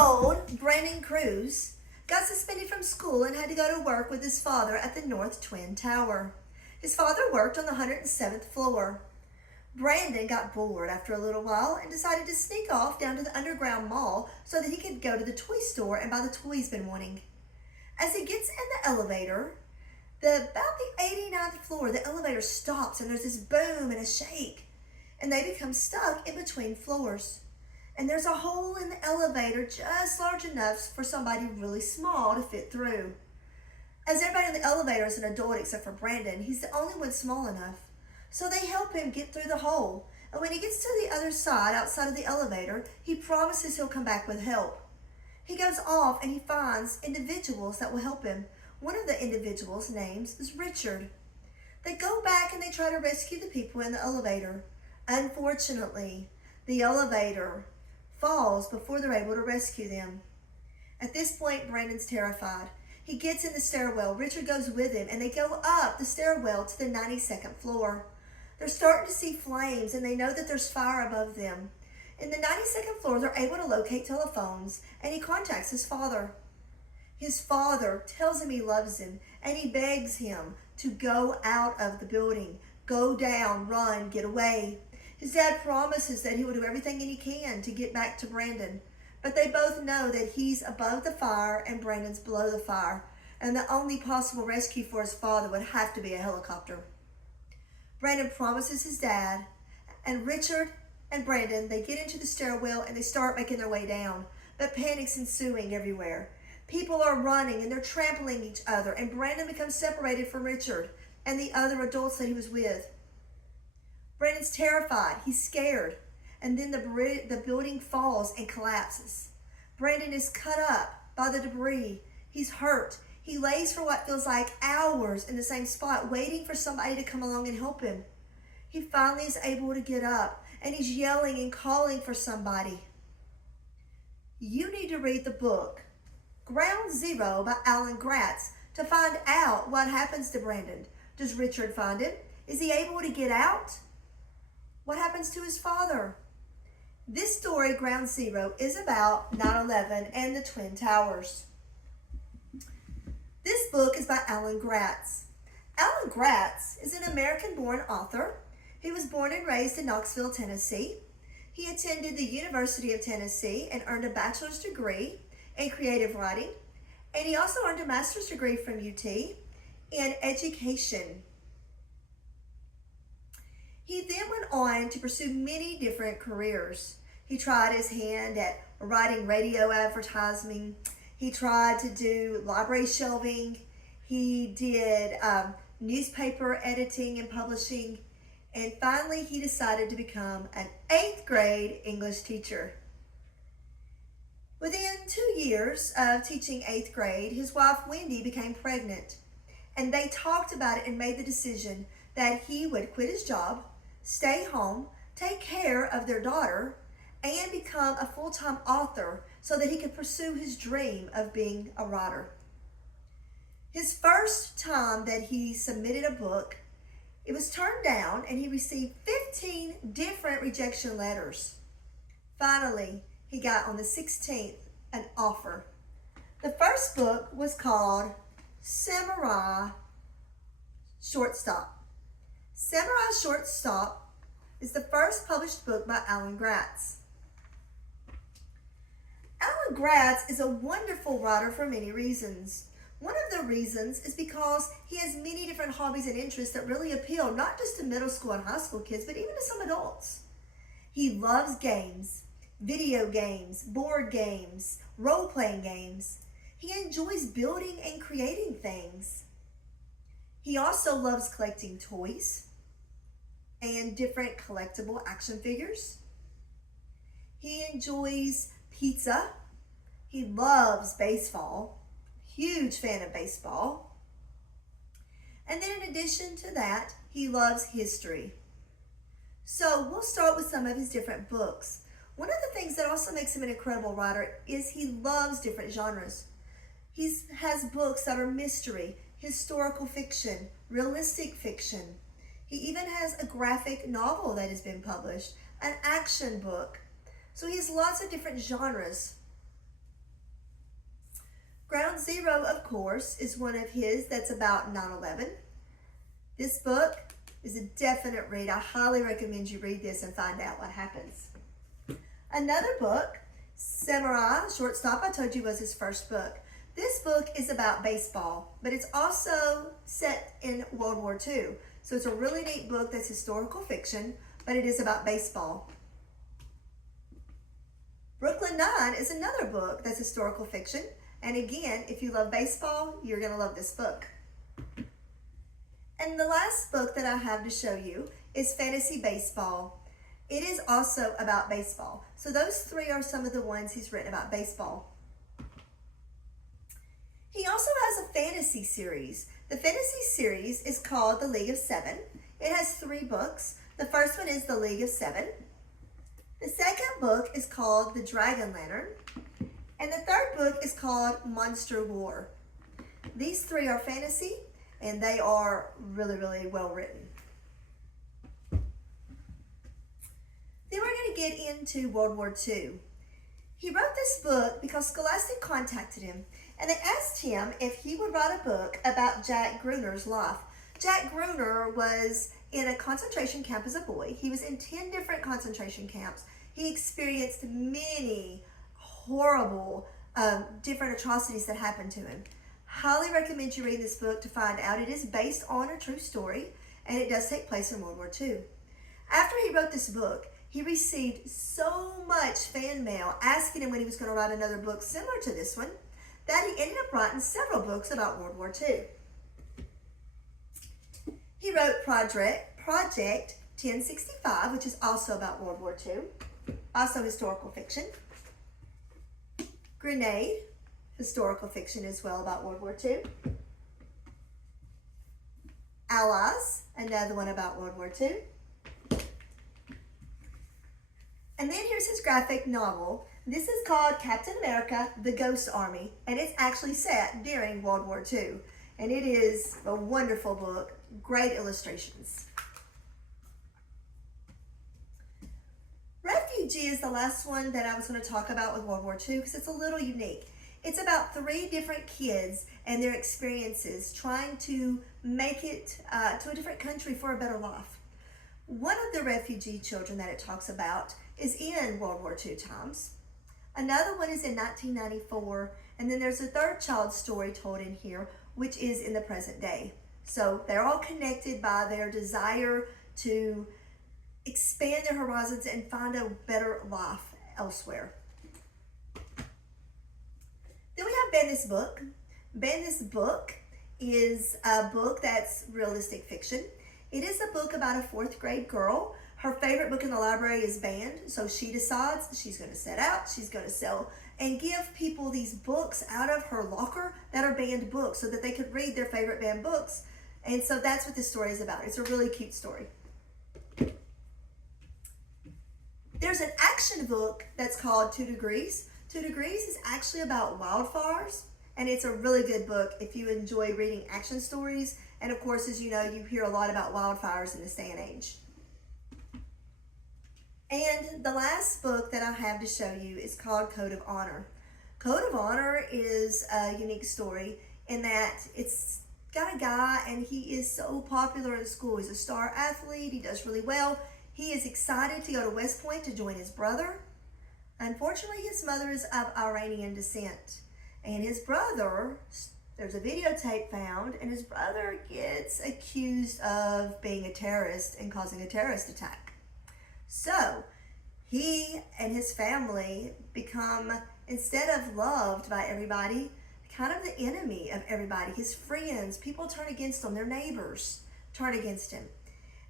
4-year-old Brandon Cruz got suspended from school and had to go to work with his father at the North Twin Tower. His father worked on the 107th floor. Brandon got bored after a little while and decided to sneak off down to the underground mall so that he could go to the toy store and buy the toys he's been wanting. As he gets in the elevator, about the 89th floor, the elevator stops and there's this boom and a shake, and they become stuck in between floors. And there's a hole in the elevator just large enough for somebody really small to fit through. As everybody in the elevator is an adult except for Brandon, he's the only one small enough. So they help him get through the hole. And when he gets to the other side, outside of the elevator, he promises he'll come back with help. He goes off and he finds individuals that will help him. One of the individuals' names is Richard. They go back and they try to rescue the people in the elevator. Unfortunately, the elevator falls before they're able to rescue them. At this point, Brandon's terrified. He gets in the stairwell. Richard goes with him, and they go up the stairwell to the 92nd floor. They're starting to see flames, and they know that there's fire above them. In the 92nd floor, they're able to locate telephones, and he contacts his father. His father tells him he loves him, and he begs him to go out of the building. Go down, run, get away. His dad promises that he will do everything he can to get back to Brandon. But they both know that he's above the fire and Brandon's below the fire. And the only possible rescue for his father would have to be a helicopter. Brandon promises his dad, and Richard and Brandon, they get into the stairwell and they start making their way down. But panic's ensuing everywhere. People are running and they're trampling each other, and Brandon becomes separated from Richard and the other adults that he was with. Brandon's terrified. He's scared. And then the building falls and collapses. Brandon is cut up by the debris. He's hurt. He lays for what feels like hours in the same spot, waiting for somebody to come along and help him. He finally is able to get up, and he's yelling and calling for somebody. You need to read the book, Ground Zero by Gratz, to find out what happens to Brandon. Does Richard find him? Is he able to get out? What happens to his father? This story, Ground Zero, is about 9/11 and the Twin Towers. This book is by Gratz. Gratz is an American-born author. He was born and raised in Knoxville, Tennessee. He attended the University of Tennessee and earned a bachelor's degree in creative writing. And he also earned a master's degree from UT in education. He then went on to pursue many different careers. He tried his hand at writing radio advertising. He tried to do library shelving. He did newspaper editing and publishing. And finally, he decided to become an 8th grade English teacher. Within 2 years of teaching 8th grade, his wife Wendy became pregnant. And they talked about it and made the decision that he would quit his job, stay home, take care of their daughter, and become a full-time author so that he could pursue his dream of being a writer. His first time that he submitted a book, it was turned down, and he received 15 different rejection letters. Finally, he got on the 16th an offer. The first book was called Samurai Shortstop. Samurai Shortstop is the first published book by Gratz. Gratz is a wonderful writer for many reasons. One of the reasons is because he has many different hobbies and interests that really appeal not just to middle school and high school kids, but even to some adults. He loves games, video games, board games, role-playing games. He enjoys building and creating things. He also loves collecting toys and different collectible action figures. He enjoys pizza. He loves baseball. Huge fan of baseball. And then in addition to that, he loves history. So we'll start with some of his different books. One of the things that also makes him an incredible writer is he loves different genres. He has books that are mystery, historical fiction, realistic fiction. He even has a graphic novel that has been published, an action book. So he has lots of different genres. Ground Zero, of course, is one of his that's about 9/11. This book is a definite read. I highly recommend you read this and find out what happens. Another book, Samurai Shortstop, I told you was his first book. This book is about baseball, but it's also set in World War II. So it's a really neat book that's historical fiction, but it is about baseball. Brooklyn Nine is another book that's historical fiction. And again, if you love baseball, you're going to love this book. And the last book that I have to show you is Fantasy Baseball. It is also about baseball. So those three are some of the ones he's written about baseball. He also has a fantasy series. The fantasy series is called The League of Seven. It has 3 books. The first one is The League of Seven. The second book is called The Dragon Lantern. And the third book is called Monster War. These 3 are fantasy, and they are really, really well written. Then we're going to get into World War II. He wrote this book because Scholastic contacted him, and they asked him if he would write a book about Jack Gruner's life. Jack Gruner was in a concentration camp as a boy. He was in 10 different concentration camps. He experienced many horrible different atrocities that happened to him. Highly recommend you read this book to find out. It is based on a true story, and it does take place in World War II. After he wrote this book, he received so much fan mail asking him when he was going to write another book similar to this one that he ended up writing several books about World War II. He wrote Project 1065, which is also about World War II, also historical fiction. Grenade, historical fiction as well about World War II. Allies, another one about World War II. And then here's his graphic novel. This is called Captain America, The Ghost Army, and it's actually set during World War II. And it is a wonderful book, great illustrations. Refugee is the last one that I was going to talk about with World War II because it's a little unique. It's about 3 different kids and their experiences trying to make it to a different country for a better life. One of the refugee children that it talks about is in World War II times. Another one is in 1994, and then there's a third child story told in here, which is in the present day. So they're all connected by their desire to expand their horizons and find a better life elsewhere. Then we have Bend This Book. Bend This Book is a book that's realistic fiction. It is a book about a 4th grade girl. Her favorite book in the library is banned, so she decides she's going to set out, she's going to sell and give people these books out of her locker that are banned books so that they could read their favorite banned books. And so that's what this story is about. It's a really cute story. There's an action book that's called 2 Degrees. 2 Degrees is actually about wildfires, and it's a really good book if you enjoy reading action stories. And of course, as you know, you hear a lot about wildfires in this day and age. And the last book that I have to show you is called Code of Honor. Code of Honor is a unique story in that it's got a guy and he is so popular in school. He's a star athlete, he does really well. He is excited to go to West Point to join his brother. Unfortunately, his mother is of Iranian descent. And his brother, there's a videotape found, and his brother gets accused of being a terrorist and causing a terrorist attack. So he and his family become, instead of loved by everybody, kind of the enemy of everybody. His friends, people turn against him, their neighbors turn against him.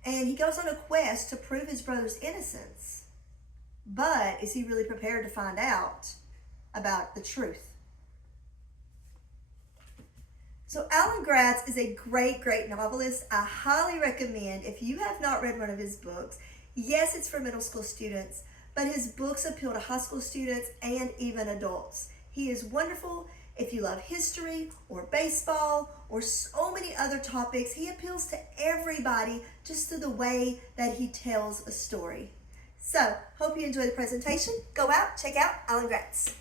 And he goes on a quest to prove his brother's innocence. But is he really prepared to find out about the truth? So Alan Gratz is a great, great novelist. I highly recommend, if you have not read one of his books, yes, it's for middle school students, but his books appeal to high school students and even adults. He is wonderful. If you love history or baseball or so many other topics, he appeals to everybody just through the way that he tells a story. So, hope you enjoy the presentation. Go out, check out Alan Gratz.